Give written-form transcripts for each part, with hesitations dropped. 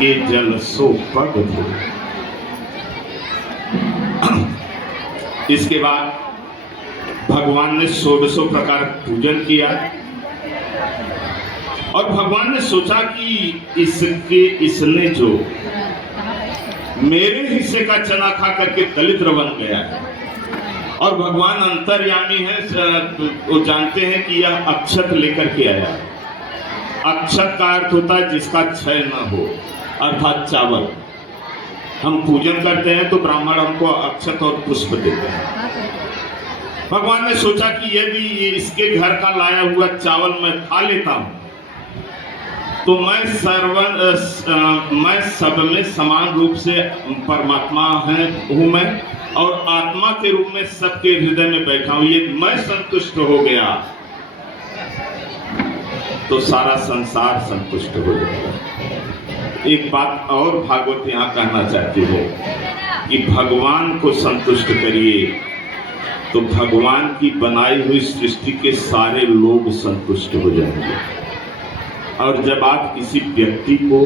के जल सो पग धोए। इसके बाद भगवान ने 1600 प्रकार पूजन किया और भगवान ने सोचा कि इसने जो मेरे हिस्से का चना खा करके दलिद्र बन गया है, और भगवान अंतर्यामी है, वो जानते हैं कि यह अक्षत लेकर के आया। अक्षत का अर्थ होता है जिसका क्षय न हो, अर्थात चावल। हम पूजन करते हैं तो ब्राह्मण हमको अक्षत और पुष्प देते हैं। भगवान ने सोचा कि यदि इसके घर का लाया हुआ चावल मैं खा लेता हूं तो मैं सब में समान रूप से परमात्मा हूं मैं, और आत्मा के रूप में सबके हृदय में बैठा हूं। ये मैं संतुष्ट हो गया तो सारा संसार संतुष्ट हो जाएगा। एक बात और भागवत यहाँ कहना चाहती है कि भगवान को संतुष्ट करिए तो भगवान की बनाई हुई सृष्टि के सारे लोग संतुष्ट हो जाएंगे। और जब आप किसी व्यक्ति को,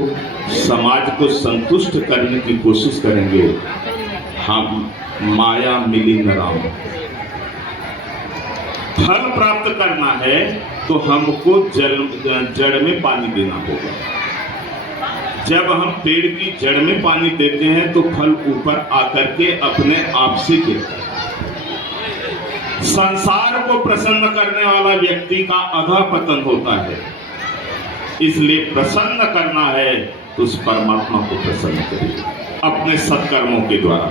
समाज को संतुष्ट करने की कोशिश करेंगे, हम माया मिली न राम। फल प्राप्त करना है तो हमको जड़ में पानी देना होगा। जब हम पेड़ की जड़ में पानी देते हैं तो फल ऊपर आकर के अपने आप से गिरता है। संसार को प्रसन्न करने वाला व्यक्ति का अधःपतन होता है। इसलिए प्रसन्न करना है तो उस परमात्मा को प्रसन्न करिए अपने सत्कर्मों के द्वारा।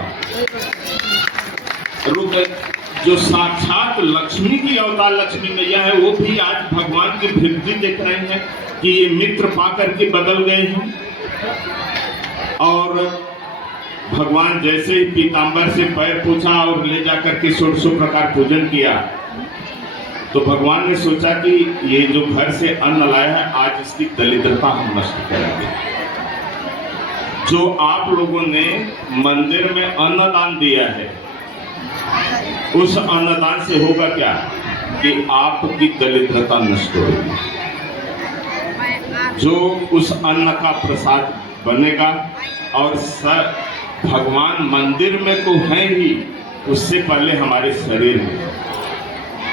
जो साक्षात लक्ष्मी की अवतार लक्ष्मी मैया है, वो भी आज भगवान की वृद्धि देख रहे हैं कि ये मित्र पाकर के बदल गए हैं। और भगवान जैसे ही पीतांबर से पैर पूछा और ले जाकर के 1600 प्रकार पूजन किया, तो भगवान ने सोचा कि ये जो घर से अन्न लाया है, आज इसकी दरिद्रता हम नष्ट करेंगे। जो आप लोगों ने मंदिर में अन्नदान दिया है, उस अन्नदान से होगा क्या कि आपकी दरिद्रता नष्ट होगी। जो उस अन्न का प्रसाद बनेगा, और भगवान मंदिर में तो है ही, उससे पहले हमारे शरीर में।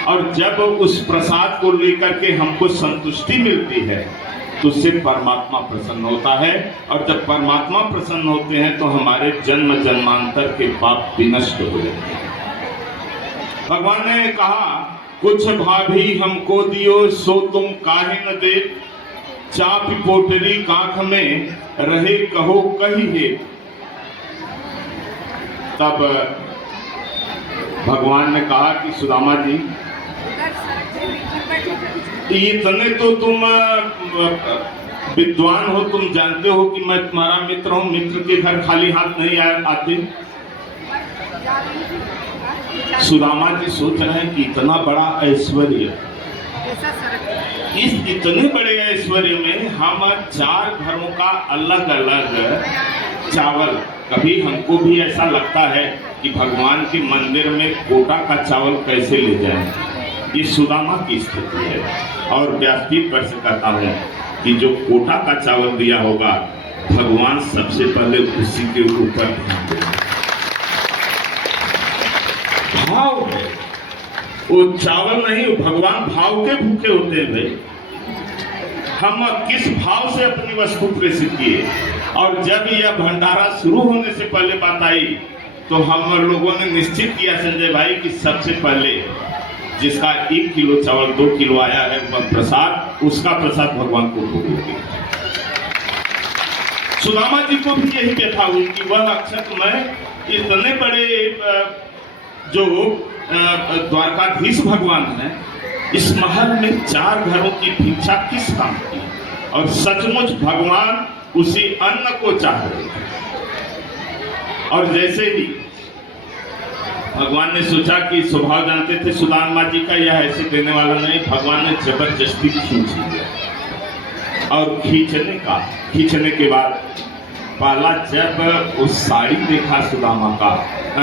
और जब उस प्रसाद को लेकर के हमको संतुष्टि मिलती है तो उससे परमात्मा प्रसन्न होता है, और जब परमात्मा प्रसन्न होते हैं तो हमारे जन्म जन्मांतर के पाप विनष्ट हो जाते हैं। भगवान ने कहा, कुछ भाभी हमको दियो सो तुम काहे न दे, चापी पोटरी काख में रहे कहो कही है। तब भगवान ने कहा कि सुदामा जी, इतने तो तुम विद्वान हो, तुम जानते हो कि मैं तुम्हारा मित्र हूं, मित्र के घर खाली हाथ नहीं आते। सुदामा जी सोच रहे हैं कि इतना बड़ा ऐश्वर्य, इस इतने बड़े ऐश्वर्य में हम 4 घरों का अलग अलग चावल, कभी हमको भी ऐसा लगता है कि भगवान के मंदिर में कोटा का चावल कैसे ले जाएं। ये सुदामा की स्थिति है। और व्यासपीठ पर से कहता हूं कि जो कोटा का चावल दिया होगा, भगवान सबसे पहले उसी के ऊपर ध्यान देंगे। भाव है वो, चावल नहीं, भगवान भाव के भूखे होते हैं भाई। हम किस भाव से अपनी वस्तु प्रेषित किए। और जब यह भंडारा शुरू होने से पहले बात आई तो हम लोगों ने निश्चित किया संजय भाई कि सबसे पहले जिसका 1 किलो चावल 2 किलो आया है वह प्रसाद, उसका प्रसाद भगवान को भोगेंगे। सुदामा जी को भी यही व्यथा हुई कि वह अक्षत में इतने बड़े जो द्वारकाधीश भगवान है, इस महल में 4 घरों की भिक्षा किस काम की। और सचमुच भगवान उसी अन्न को चाह रहे थे। और जैसे ही भगवान ने सोचा कि स्वभाव जानते थे सुदामा जी का, यह ऐसे देने वाला नहीं, भगवान ने जबरदस्ती खींच लिया। और खींचने के बाद पहला जब उस साड़ी देखा सुदामा का,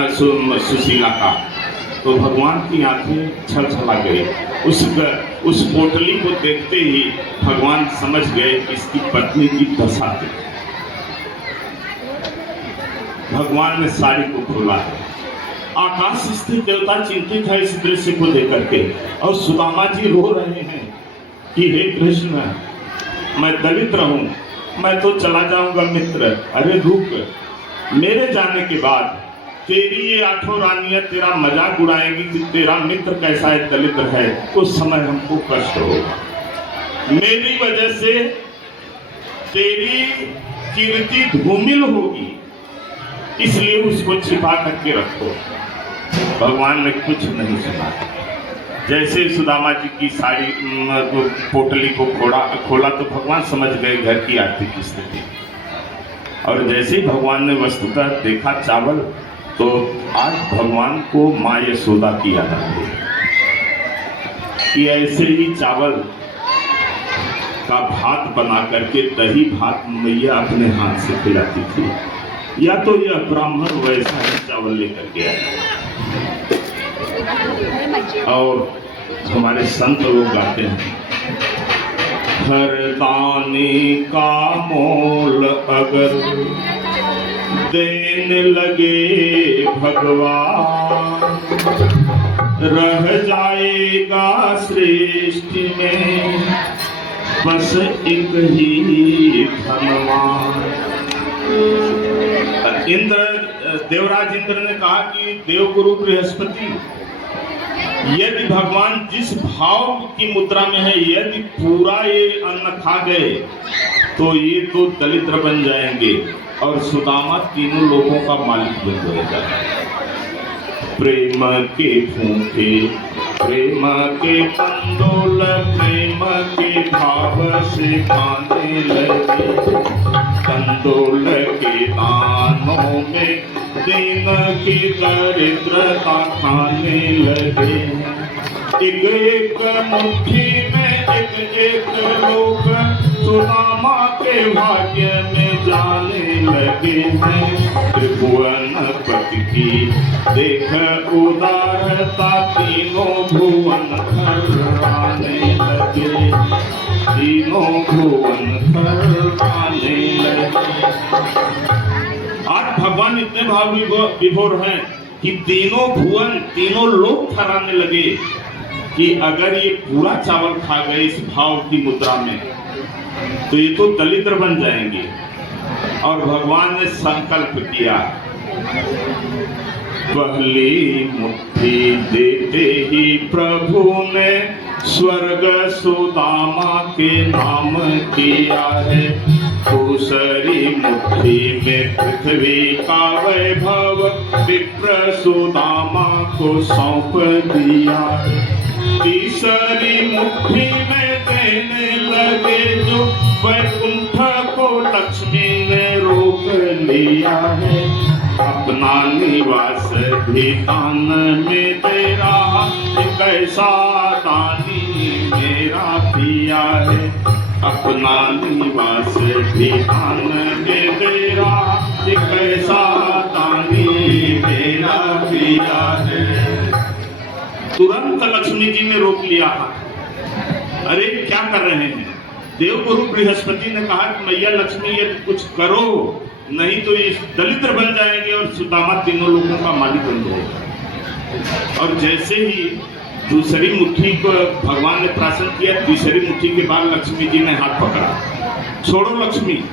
सुशीला का, तो भगवान की आंखें छलछला गई। उस पोटली को देखते ही भगवान समझ गए कि इसकी पत्नी की दशा थी। भगवान ने साड़ी को खोला है। आकाश स्थित देवता चिंतित है इस दृश्य को देख करके, और सुदामा जी रो रहे हैं कि हे कृष्ण, मैं दलित रहूं, मैं तो चला जाऊंगा मित्र। अरे रुक, मेरे जाने के बाद तेरी ये 8 रानियां तेरा मजाक उड़ाएंगी कि तेरा मित्र कैसा है, दलित है। उस समय हमको कष्ट होगा, मेरी वजह से तेरी कीर्ति धूमिल होगी, इसलिए उसको छिपा करके रखो। भगवान ने कुछ नहीं सुना। जैसे सुदामा जी की साड़ी पोटली को खोला तो भगवान समझ गए घर की आर्थिक स्थिति, और जैसे ही भगवान ने वस्तुतः देखा चावल, तो आज भगवान को माँ यशोदा की याद आ गई कि ऐसे ही चावल का भात बना करके दही भात मैया अपने हाथ से खिलाती थी, या तो यह ब्राह्मण वैसा ही चावल लेकर के आया। और हमारे संत लोग गाते हैं, हर दाने का मोल अगर देने लगे भगवान, रह जाएगा सृष्टि में बस एक ही धनवान। देवराज इंद्र ने कहा कि देवगुरु बृहस्पति, यदि भगवान जिस भाव की मुद्रा में है, यदि पूरा ये अन्न खा गए तो ये तो दलिद्र बन जाएंगे और सुदामा तीनों लोगों का मालिक बन जाएगा। प्रेम के फूंके, प्रेम के पंडोल, प्रेम के भाव से खाने लगे, कंदोल के दानों में दिन की दरिद्रता खाने लगे। एक एक मुट्ठी में एक एक लोग सुदामा के भाग्य में जाने लगे हैं। त्रिभुवनपति की देख उदारता, तीनों भुवन थर्राने लगे, तीनों भुवन थर्राने लगे। आज भगवान इतने भाव विभोर हैं कि तीनों भुवन, तीनों लोग थर्राने लगे कि अगर ये पूरा चावल खा गए इस भाव की मुद्रा में तो ये तो दलिद्र बन जाएंगे। और भगवान ने संकल्प किया, पहली मुट्ठी देते ही प्रभु ने स्वर्ग सुदामा के नाम किया है। दूसरी मुट्ठी में पृथ्वी का वैभव विप्र सुदामा को सौंप दिया है। तीसरी मुट्ठी में देने लगे जो वैकुंठ को लक्ष्मी ने रोक लिया है। अपना निवास भी दान में दे रहा, कैसा दानी मेरा पिया है। अपना निवास भी दान में दे रहा, कैसा दानी मेरा पिया है। तुरंत लक्ष्मी जी ने रोक लिया। अरे क्या कर रहे हैं? देवगुरु बृहस्पति ने कहा कि मैया लक्ष्मी ये कुछ करो, नहीं तो ये दलिद्र बन जाएंगे और सुदामा तीनों लोगों का मालिक बन जाएगा। और जैसे ही दूसरी मुट्ठी को भगवान ने प्राशन किया, तीसरी मुट्ठी के बाद लक्ष्मी जी ने हाथ पकड़ा, छोड़ो लक्ष्मी,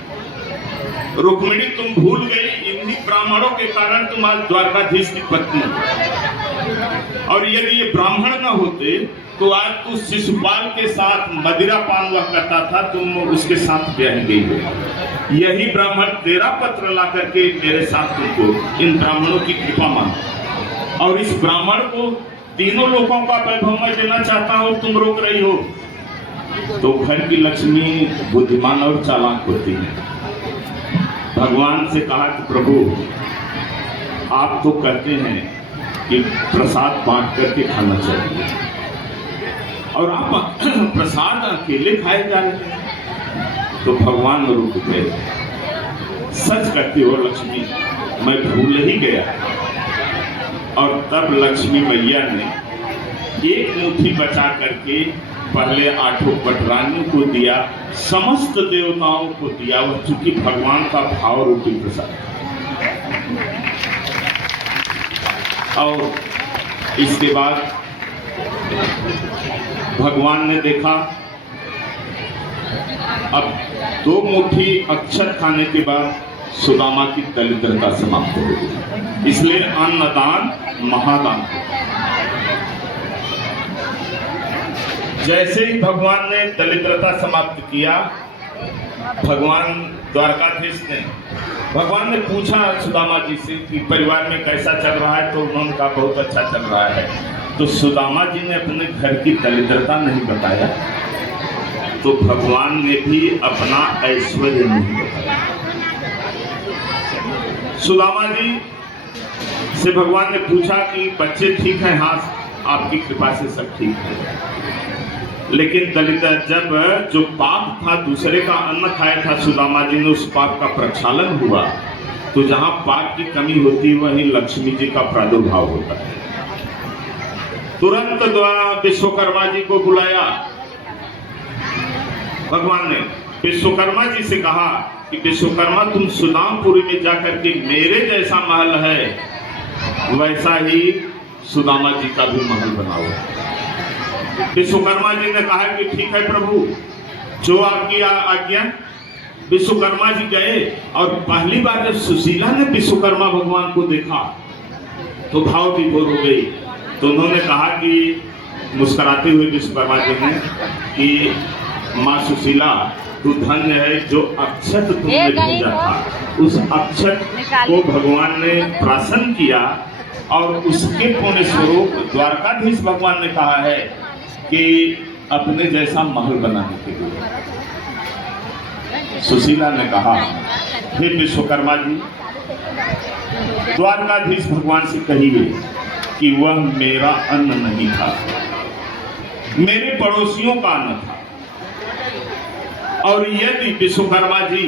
रुक्मिणी तुम भूल गई, इन्हीं ब्राह्मणों के कारण तुम आज द्वारकाधीश की पत्नी, और यदि ये ब्राह्मण न होते तो आज तू शिशुपाल के साथ मदिरा पान हुआ करता था, तुम उसके साथ ब्याह गई हो। यही ब्राह्मण तेरा पत्र ला करके मेरे साथ तुमको इन ब्राह्मणों की कृपा मांग, और इस ब्राह्मण को तीनों लोगों का वैभव मैं देना चाहता हूँ, तुम रोक रही हो। तो घर की लक्ष्मी बुद्धिमान और चालाक होती है। भगवान से कहा कि प्रभु आप तो कहते हैं कि प्रसाद बांट करके खाना चाहिए, और आप प्रसाद अकेले खाए जा रहे हैं। तो भगवान रुक गए, सच कहती हो लक्ष्मी, मैं भूल ही गया। और तब लक्ष्मी मैया ने एक मुट्ठी बचा करके पहले 8 पटरानियों को दिया, समस्त देवताओं को दिया, वह चूंकि भगवान का भाव रूपी प्रसाद। और इसके बाद भगवान ने देखा अब 2 मुट्ठी अक्षत खाने के बाद सुदामा की दरिद्रता समाप्त हो गई। इसलिए अन्नदान महादान। जैसे ही भगवान ने दरिद्रता समाप्त किया, भगवान द्वारकाधीश ने भगवान ने पूछा सुदामा जी से कि परिवार में कैसा चल रहा है, तो उन्होंने कहा बहुत अच्छा चल रहा है। तो सुदामा जी ने अपने घर की दरिद्रता नहीं बताया, तो भगवान ने भी अपना ऐश्वर्य नहीं बताया। सुदामा जी से भगवान ने पूछा कि बच्चे ठीक हैं? हाँ, आपकी कृपा से सब ठीक है। लेकिन दलित जब जो पाप था, दूसरे का अन्न खाया था, सुदामा जी ने उस पाप का प्रक्षालन हुआ, तो जहां पाप की कमी होती है वहीं लक्ष्मी जी का प्रादुर्भाव होता है। तुरंत विश्वकर्मा जी को बुलाया भगवान ने। विश्वकर्मा जी से कहा कि विश्वकर्मा, तुम सुदामपुरी में जाकर के मेरे जैसा महल है वैसा ही सुदामा जी का भी महल बनाओ। विश्वकर्मा जी ने कहा कि ठीक है प्रभु, जो आपकी आज्ञा। विश्वकर्मा जी गए और पहली बार जब सुशीला ने विश्वकर्मा भगवान को देखा तो भाव विभोर हो गई। तो उन्होंने कहा कि मुस्कुराते हुए विश्वकर्मा जी ने कि माँ सुशीला, तू धन्य है, जो अक्षत तुमने भेजा था उस अक्षत को भगवान ने प्रसन्न किया और उसके पुण्य स्वरूप द्वारकाधीश भगवान ने कहा है कि अपने जैसा महल बनाने के लिए। सुशीला ने कहा, हे विश्वकर्मा जी, द्वारकाधीश भगवान से कहिए कि वह मेरा अन्न नहीं था, मेरे पड़ोसियों का अन्न था। और यदि विश्वकर्मा जी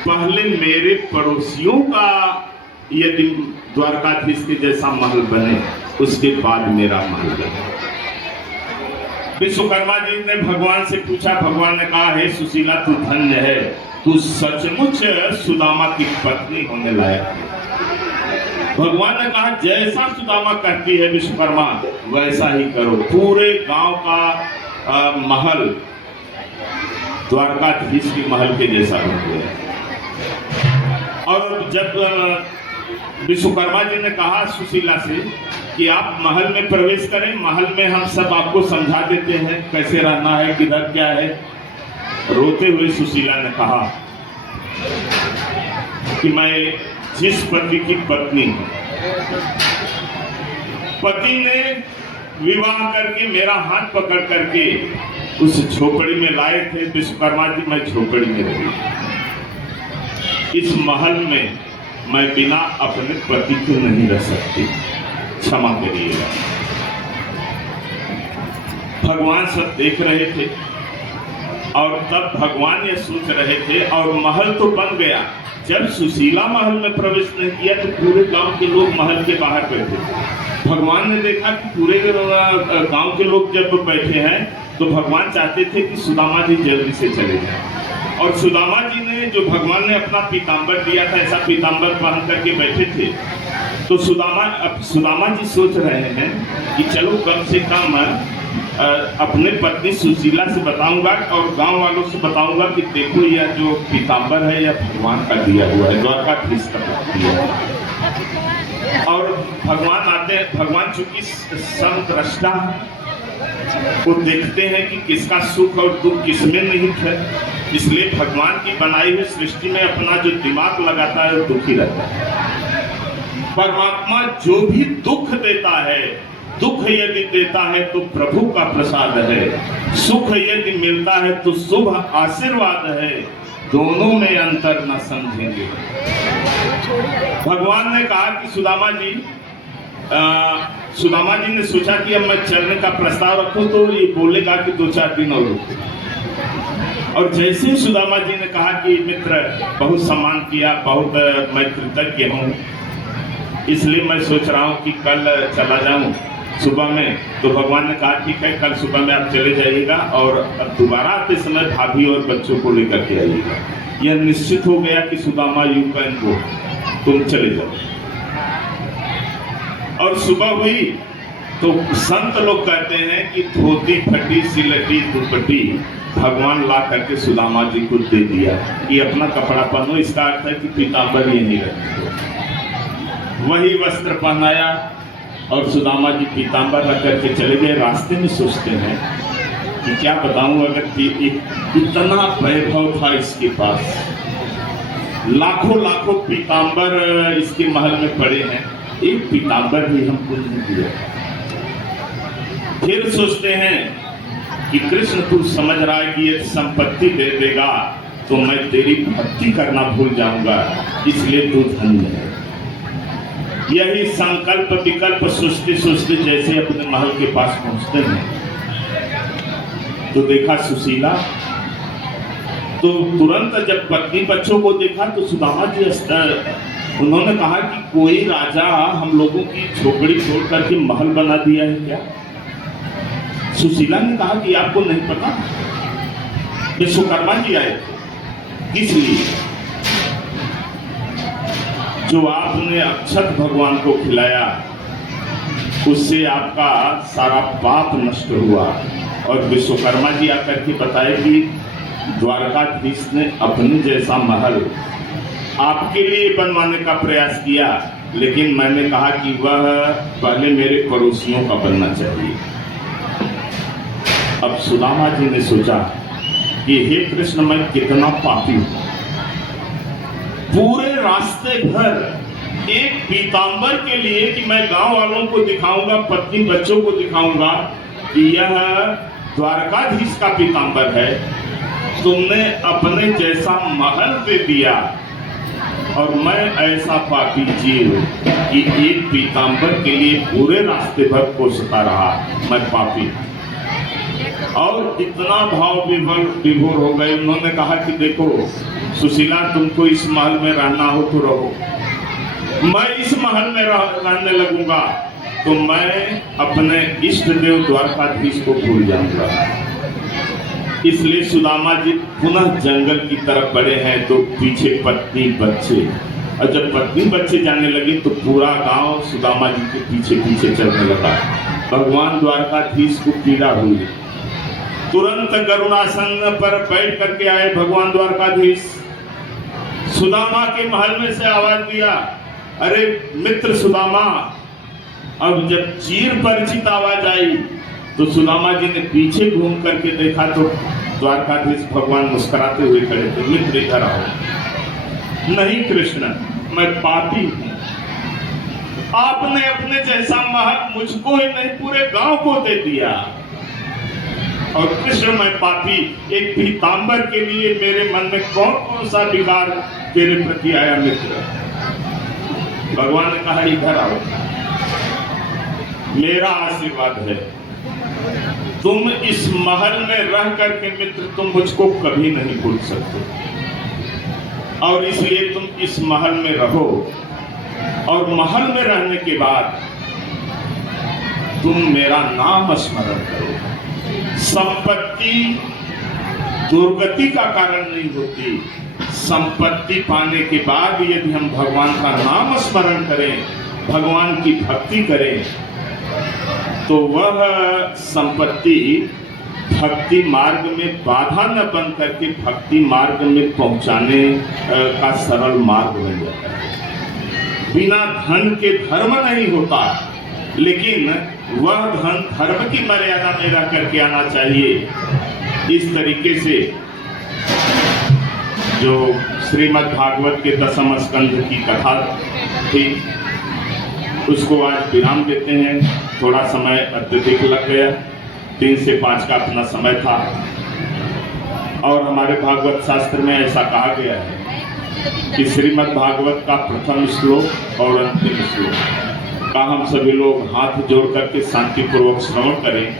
पहले मेरे पड़ोसियों का यदि द्वारकाधीश के जैसा महल बने, उसके बाद मेरा महल बने। विश्वकर्मा जी ने भगवान से पूछा, भगवान ने कहा, हे सुशीला, तू धन्य है, तू सचमुच सुदामा की पत्नी होने लायक है। भगवान ने कहा, जैसा सुदामा करती है विश्वकर्मा वैसा ही करो। पूरे गांव का महल द्वारकाधीश की महल के जैसा बन गया। और जब विश्वकर्मा जी ने कहा सुशीला से कि आप महल में प्रवेश करें, महल में हम सब आपको समझा देते हैं कैसे रहना है, किधर क्या है। रोते हुए सुशीला ने कहा कि मैं जिस पति की पत्नी हूं, पति ने विवाह करके मेरा हाथ पकड़ करके उस झोपड़ी में लाए थे विश्वकर्मा जी, मैं झोपड़ी में रही। इस महल में मैं बिना अपने पति के नहीं रह सकती, क्षमा करिएगा। भगवान सब देख रहे थे और तब भगवान ये सोच रहे थे, और महल तो बन गया। जब सुशीला महल में प्रवेश नहीं किया तो पूरे गांव के लोग महल के बाहर बैठे थे। भगवान ने देखा कि पूरे गांव के लोग जब बैठे हैं तो भगवान चाहते थे कि सुदामा जी जल्दी से चले जाएं। और सुदामा जी ने, जो भगवान ने अपना पीताम्बर दिया था, ऐसा पीताम्बर पहन करके बैठे थे। तो सुदामा जी सोच रहे हैं कि चलो कम से कम अपने पत्नी सुशीला से बताऊंगा और गांव वालों से बताऊंगा कि देखो यह जो पीताम्बर है यह भगवान का दिया हुआ है, द्वारकाधीश का दिया है। और भगवान चूंकि समदृष्टा वो देखते हैं कि किसका सुख और दुख किसमें निहित है, इसलिए भगवान की बनाई हुई सृष्टि में अपना जो दिमाग लगाता है वो दुखी रहता है। परमात्मा जो भी दुख देता है, दुख यदि देता है तो प्रभु का प्रसाद है, सुख यदि मिलता है तो शुभ आशीर्वाद है, दोनों में अंतर न समझेंगे। भगवान ने कहा कि सुदामा जी ने सोचा कि अब मैं चलने का प्रस्ताव रखूं, तो ये बोलेगा कि 2-4 दिन और रुको। और जैसे ही सुदामा जी ने कहा कि मित्र, बहुत सम्मान किया, बहुत मैं कृतज्ञ हूँ, इसलिए मैं सोच रहा हूँ कि कल चला जाऊँ सुबह में। तो भगवान ने कहा ठीक है, कल सुबह में आप चले जाइएगा और दोबारा आते समय भाभी और बच्चों को लेकर के आइएगा। यह निश्चित हो गया कि सुदामा यू कैन गो, तुम चले जाओ। और सुबह हुई तो संत लोग कहते हैं कि धोती फटी सिलटी दुपट्टी भगवान ला करके सुदामा जी को दे दिया कि अपना कपड़ा पहनो। इसका अर्थ है कि पीताम्बर यहीं रखे। वही वस्त्र पहनाया और सुदामा जी पीताम्बर रख करके चले गए। रास्ते में सोचते हैं कि क्या बताऊं, अगर इतना वैभव था इसके पास, लाखों लाखों पीताम्बर इसके महल में पड़े हैं, एक पीताम्बर भी हमको नहीं दिया। फिर सोचते हैं कि कृष्ण तू समझ रहा है कि ये संपत्ति दे देगा तो मैं तेरी भक्ति करना भूल जाऊंगा, इसलिए तू धन्य है। यही संकल्प विकल्प सोचते सोचते जैसे अपने महल के पास पहुंचते हैं तो देखा सुशीला। तो तुरंत जब पत्नी बच्चों को देखा तो सुदामा जी उन्होंने कहा कि कोई राजा हम लोगों की झोपड़ी तोड़ करके महल बना दिया है क्या? सुशीला ने कहा कि आपको नहीं पता, विश्वकर्मा जी आए थे, इसलिए जो आपने अक्षत भगवान को खिलाया उससे आपका सारा पाप नष्ट हुआ। और विश्वकर्मा जी आकर के बताए कि द्वारकाधीश ने अपने जैसा महल आपके लिए बनवाने का प्रयास किया, लेकिन मैंने कहा कि वह पहले मेरे पड़ोसियों का बनना चाहिए। अब सुदामा जी ने सोचा कि हे कृष्ण, मैं कितना पापी हूं, पूरे रास्ते भर एक पीताम्बर के लिए कि मैं गांव वालों को दिखाऊंगा, पत्नी बच्चों को दिखाऊंगा कि यह द्वारकाधीश का पीताम्बर है, तुमने अपने जैसा महल दे दिया और मैं ऐसा पापी जीव कि एक पीताम्बर के लिए पूरे रास्ते भर कोसता रहा, मैं पापी। और इतना भाव विभोर हो गए। उन्होंने कहा कि देखो सुशीला, तुमको इस महल में रहना हो तो रहो, मैं इस महल में रहने लगूंगा तो मैं अपने इष्ट देव द्वारकाधीश को भूल जाऊंगा। इसलिए सुदामा जी पुनः जंगल की तरफ बढ़े हैं तो पीछे पत्नी बच्चे, और जब पत्नी बच्चे जाने लगे तो पूरा गांव सुदामा जी के पीछे पीछे चलने लगा। भगवान द्वारकाधीश को पीड़ा हुई, तुरंत गरुड़ासन पर बैठ करके आए भगवान द्वारकाधीश। सुदामा के महल में से आवाज दिया, अरे मित्र सुदामा। अब जब चीर परिचित आवाज आई तो सुदामा जी ने पीछे घूम करके देखा तो द्वारकाधीश भगवान मुस्कुराते हुए खड़े थे। मित्र इधर आओ। नहीं कृष्ण, मैं पापी हूं, आपने अपने जैसा महल मुझको ही नहीं पूरे गांव को दे दिया। और कृष्ण, मैं पापी, एक पीताम्बर के लिए मेरे मन में कौन कौन सा विकार तेरे प्रति आया मित्र? भगवान ने कहा इधर आओ, मेरा आशीर्वाद है, तुम इस महल में रह करके मित्र तुम मुझको कभी नहीं भूल सकते, और इसलिए तुम इस महल में रहो। और महल में रहने के बाद तुम मेरा नाम स्मरण करो। संपत्ति दुर्गति का कारण नहीं होती, संपत्ति पाने के बाद यदि हम भगवान का नाम स्मरण करें, भगवान की भक्ति करें, तो वह संपत्ति भक्ति मार्ग में बाधा न बन करके भक्ति मार्ग में पहुंचाने का सरल मार्ग बन जाता है। बिना धन के धर्म नहीं होता, लेकिन वह धन धर्म की मर्यादा में रह करके आना चाहिए। इस तरीके से जो श्रीमद् भागवत के 10वें स्कंध की कथा थी उसको आज विराम देते हैं। थोड़ा समय अत्यधिक लग गया, 3 से 5 का अपना समय था, और हमारे भागवत शास्त्र में ऐसा कहा गया है कि श्रीमद् भागवत का प्रथम श्लोक और अंतिम श्लोक का हम सभी लोग हाथ जोड़ करके शांतिपूर्वक श्रवण करें,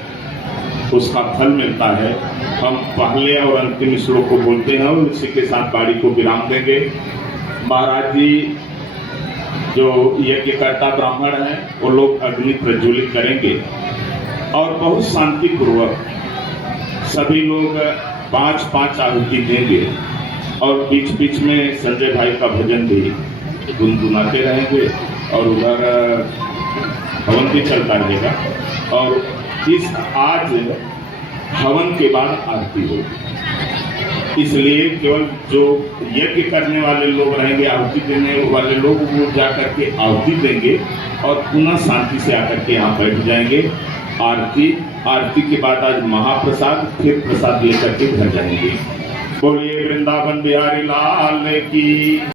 उसका फल मिलता है। हम पहले और अंतिम श्लोक को बोलते हैं और इसी के साथ बाड़ी को विराम देंगे। महाराज जी जो यज्ञकर्ता ब्राह्मण हैं वो लोग अग्नि प्रज्वलित करेंगे और बहुत शांतिपूर्वक सभी लोग 5-5 आहुति देंगे, और बीच बीच में संजय भाई का भजन भी गुनगुनाते रहेंगे। और उधर हवन भी चलता रहेगा। और इस आज हवन के बाद आरती होगी, इसलिए केवल जो यज्ञ करने वाले लोग रहेंगे, आहुति देने वाले लोग, वो जा करके आहुति देंगे और पुनः शांति से आकर के यहाँ बैठ जाएंगे। आरती के बाद आज महाप्रसाद, फिर प्रसाद लेकर के घर जाएंगे। बोलिए वृंदावन बिहारी लाल की।